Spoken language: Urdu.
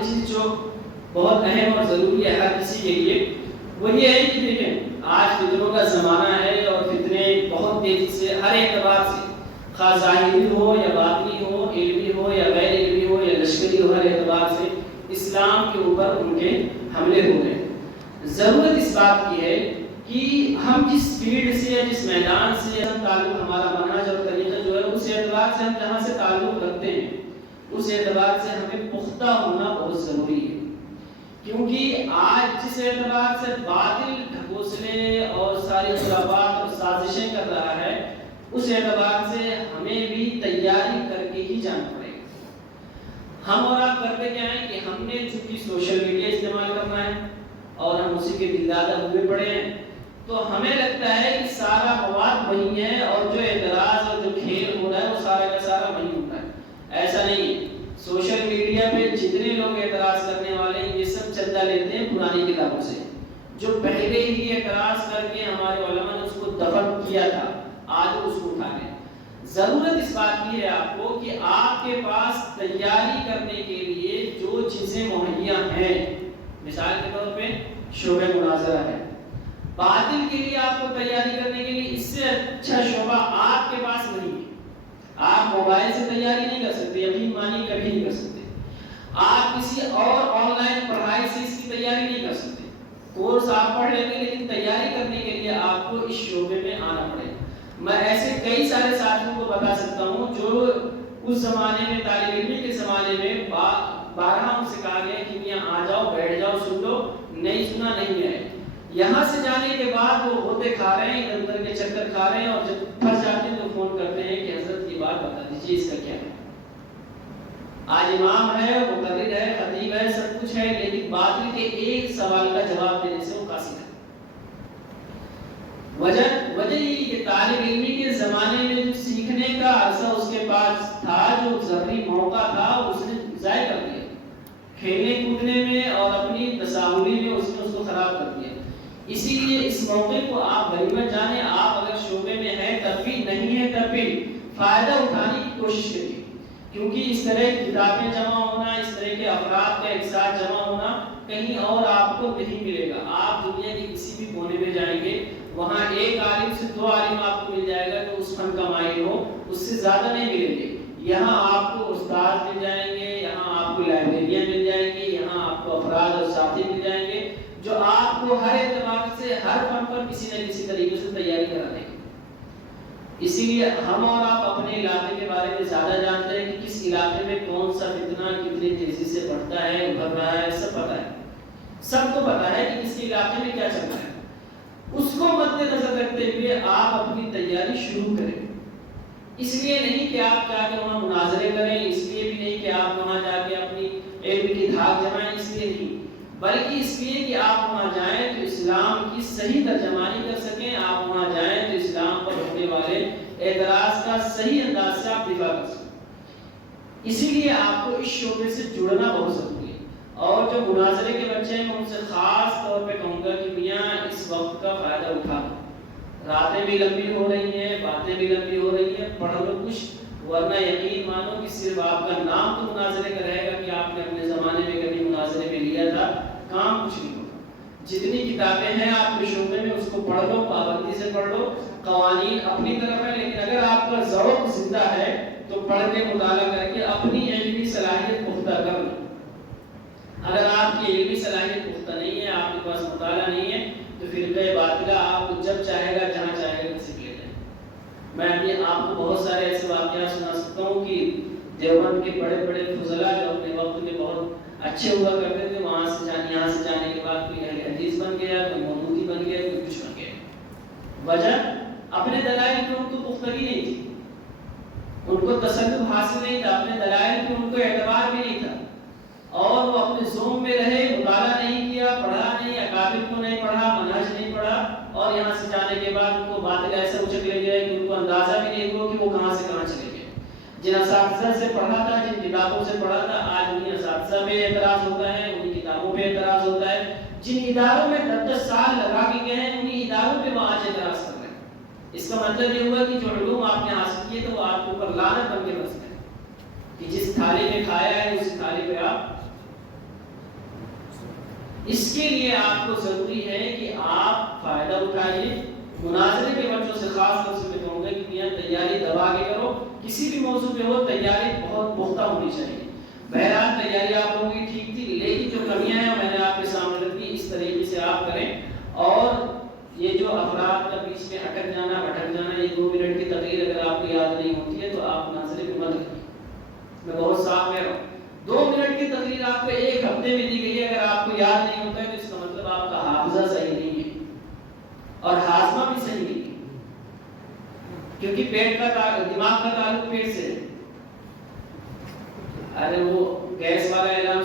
آخری چیز جو بہت اہم اور ضروری ہے ہر کسی کے لیے وہ یہ ہے کہ دیکھیں آج فتنوں کا زمانہ ہے اور فتنے بہت تیزی سے ہر اعتبار سے خواہ ظاہری ہو یا باطنی ہو، علمی ہو یا غیر علمی ہو یا لشکری ہو، ہر اعتبار سے اسلام کے اوپر ان کے حملے ہو رہے ہیں۔ ضرورت اس بات کی ہے کہ ہم جس فیلڈ سے یا جس میدان سے تعلق ہمارا منہج اور طریقہ جو ہے اس اعتبار سے ہم جہاں سے تعلق رکھتے ہیں اس اعتبار سے ہمیں پختہ ہونا بہت ضروری ہے، کیونکہ آج جس اعتبار سے باطل ڈھکوسلے اور ساری خرافات اور سازشیں کر رہا ہے اس اعتبار سے ہمیں بھی تیاری کر کے ہی جانا پڑے گا۔ ہم اور آپ کرتے کیا ہیں کہ ہم نے چونکہ سوشل میڈیا استعمال کرنا ہے اور ہم اسی کے دلدادہ ہوئے پڑے ہیں، تو ہمیں لگتا ہے کہ سارا مواد وہی ہے اور جو اعتراض اور جو کھیل ہو رہا ہے وہ سارا کا سارا وہی ہوتا ہے۔ ایسا نہیں ہے۔ سوشل میڈیا پہ جتنے لوگ اعتراض کرنے والے ہیں یہ سب چندہ لیتے ہیں پرانی کتابوں سے، جو پہلے ہی اعتراض کر کے ہمارے علماء نے اس کو دفن کیا تھا، آج اس کو اٹھا لیں۔ ضرورت اس بات کی ہے آپ کو کہ آپ کے پاس تیاری کرنے کے لیے جو چیزیں مہیا ہیں، مثال کے طور پہ شعبہ مناظرہ ہے، باطل کے لیے آپ کو تیاری کرنے کے لیے اس سے اچھا شعبہ آپ کے پاس نہیں ہے۔ آپ موبائل سے تیاری نہیں کر سکتے، یقین مانی کبھی نہیں کر سکتے۔ آپ کسی اور آن لائن پڑھائی سے اس کی تیاری نہیں کر سکتے۔ کورس آپ پڑھ لیں گے لیکن تیاری کرنے کے لیے آپ کو اس شعبے میں آنا پڑے گا۔ میں ایسے کئی سارے ساتھیوں کو بتا سکتا ہوں جو اس زمانے میں طالب علمی کے زمانے میں بارہا ان سے کہا گیا کہ یہاں آ جاؤ، بیٹھ جاؤ، سن لو، نہیں سنا نہیں ہے۔ یہاں سے جانے کے بعد وہ ہوتے کھا رہے ہیں، ادھر ادھر کے چکر کھا رہے ہیں، اور جب پھنس جاتے ہیں تو فون کرتے ہیں کہ حضرت یہ بات بتا دیجیے اس کا کیا ہے۔ آج امام ہے، مقرر ہے، خطیب ہے، سب کچھ ہے، لیکن باطل کے ایک سوال کا جواب دینے سے وہ قاصر ہے۔ وجہ یہ کہ طالب علمی کے زمانے میں جو سیکھنے کا عرصہ اس کے پاس تھا، جو ذری موقع تھا، اس نے ضائع کر دیا کھیلنے کودنے میں اور اپنی تساہلی میں، اس نے اس کو خراب کر دیا۔ اسی لیے اس موقع کو آپ غنیمت جانیں۔ آپ اگر شعبے میں ہیں تب بھی، نہیں ہے تب بھی فائدہ اٹھانے کی کوشش کریے، کیونکہ اس طرح کی کتابیں جمع ہونا، اس طرح کے افراد کا ایک ساتھ جمع ہونا کہیں اور آپ کو نہیں ملے گا۔ آپ دنیا کے کسی بھی کونے میں جائیں گے، وہاں ایک عالم سے دو عالم آپ کو مل جائے گا جو اس فن کا ماہر ہو، اس سے زیادہ نہیں ملیں گے۔ یہاں آپ کو استاد مل جائیں گے، یہاں آپ کو لائبریریاں مل جائیں گی، یہاں آپ کو افراد اور ساتھی مل جائیں گے جو آپ کو ہر اعتبار سے ہر فن پر کسی نہ کسی طریقے سے تیاری کرا دیں گے۔ اسی لیے ہم اور آپ اپنے علاقے کے بارے میں زیادہ جانتے ہیں کہ کس علاقے میں کون سا فتنہ کتنی تیزی سے بڑھتا ہے، ابھر رہا ہے، سب پتہ ہے۔ سب کو پتہ ہے کہ کس علاقے میں کیا چل رہا ہے۔ اس کو مد نظر رکھتے ہوئے آپ اپنی تیاری شروع کریں۔ اس لیے نہیں کہ آپ جا کے وہاں مناظرے کریں، اس لیے بھی نہیں کہ آپ وہاں جا کے اپنی علم کی دھاک جمائیں، اس لیے نہیں، بلکہ اس لیے کہ آپ وہاں جائیں تو اسلام کی صحیح ترجمانی کر سکیں، آپ وہاں جائیں تو اسلام پر ہونے والے اعتراض کا صحیح انداز سے آپ دفاع کر سکیں۔ اسی لیے آپ کو اس شعبے سے جڑنا بہت ضروری ہے۔ اور جو مناظرے کے بچے ہیں میں ان سے خاص طور پہ کہوں گا کہ میاں اس وقت کا فائدہ اٹھا لو۔ راتیں بھی لمبی ہو رہی ہیں، باتیں بھی لمبی ہو رہی ہیں، پڑھ لو کچھ، ورنہ یقین مانو کہ صرف آپ کا نام تو مناظرے کا رہے گا کہ آپ نے اپنے زمانے میں کبھی مناظرے میں لیا تھا، کام کچھ نہیں ہوگا۔ جتنی کتابیں ہیں آپ کے شعبے میں اس کو پڑھ لو، پابندی سے پڑھ لو، قوانین اپنی طرف ہے، لیکن اگر آپ کا ذوق زندہ ہے تو پڑھ کے مطالعہ کر کے اپنی علمی صلاحیت پختہ کر لو۔ اگر آپ کی علمی صلاحیت پختہ نہیں ہے، آپ کے پاس مطالعہ نہیں ہے، تو فرقہ باطلہ آپ کو جب چاہے گا جہاں چاہے گا کسی لے جائے۔ میں ابھی آپ کو بہت سارے ایسے واقعات سنا سکتا ہوں کہ دیوبند کے بڑے بڑے فضلاء جو اپنے وقت میں بہت اچھے ہوا کرتے تھے، وہاں سے یہاں سے جانے کے بعد کوئی اہل حدیث بن گیا، کوئی مودودی بن گیا، کوئی کچھ بن گیا۔ وجہ اپنے دلائل کی ان کو پختگی نہیں تھی، ان کو تصدق حاصل نہیں تھا، اپنے دلائل کی ان کو اعتبار بھی نہیں تھا، اور وہ اپنے ذوق میں رہے، مطالعہ نہیں کیا، پڑھا نہیں، اکابر کو نہیں پڑھا، منہج نہیں پڑھا، اور یہاں سے جانے کے بعد ان کو باطل ایسا اچک لے گیا کہ ان کو اندازہ بھی نہیں ہوا کہ وہ کہاں سے کہاں چلے گئے۔ جن اساتذہ سے پڑھا تھا، جن کتابوں سے پڑھا تھا، آج انہیں اساتذہ پہ اعتراض ہوتا ہے، انہیں کتابوں پہ اعتراض ہوتا ہے۔ جن اداروں میں 10 سال لگا کے گئے ہیں، انہیں اداروں پہ وہ آج اعتراض کر رہے ہیں۔ اس کا مطلب یہ ہوا کہ جو علوم آپ نے حاصل کیے تو وہ آپ کے اوپر لعنت بن کے بس گئے کہ جس تھالی میں کھایا ہے اسی تھالی پہ آپ اس کے لیے آپ کو ضروری ہے کہ آپ فائدہ اٹھائیے. مناظرے کے بچوں سے خاص طور سے میں کہوں گا کہ یہاں تیاری دبا کے کرو. کسی بھی موضوع پہ ہو تیاری بہت پختہ ہونی چاہیے. بہرحال تیاری آپ لوگوں کی ٹھیک تھی، لیکن جو کمیاں ہیں میں نے آپ کے سامنے رکھی. اس طریقے سے آپ کریں. اور یہ جو افراد کا بیچ میں اٹک جانا بھٹک جانا، یہ 2 منٹ کی تقریر اگر آپ کو یاد نہیں ہوتی ہے تو آپ مناظرے میں مت رکھیے. میں بہت صاف کہہ رہا ہوں، 2 منٹ کی تقریر آپ کو ایک ہفتے میں دی گئی ہے، اگر آپ کو یاد نہیں ہوتا ہے تو اس کا مطلب آپ کا حافظہ صحیح نہیں ہے اور ہاضمہ بھی صحیح نہیں ہے، کیونکہ پیٹ کا دماغ کا تعلق پیٹ سے ہے. ارے وہ گیس والا اعلان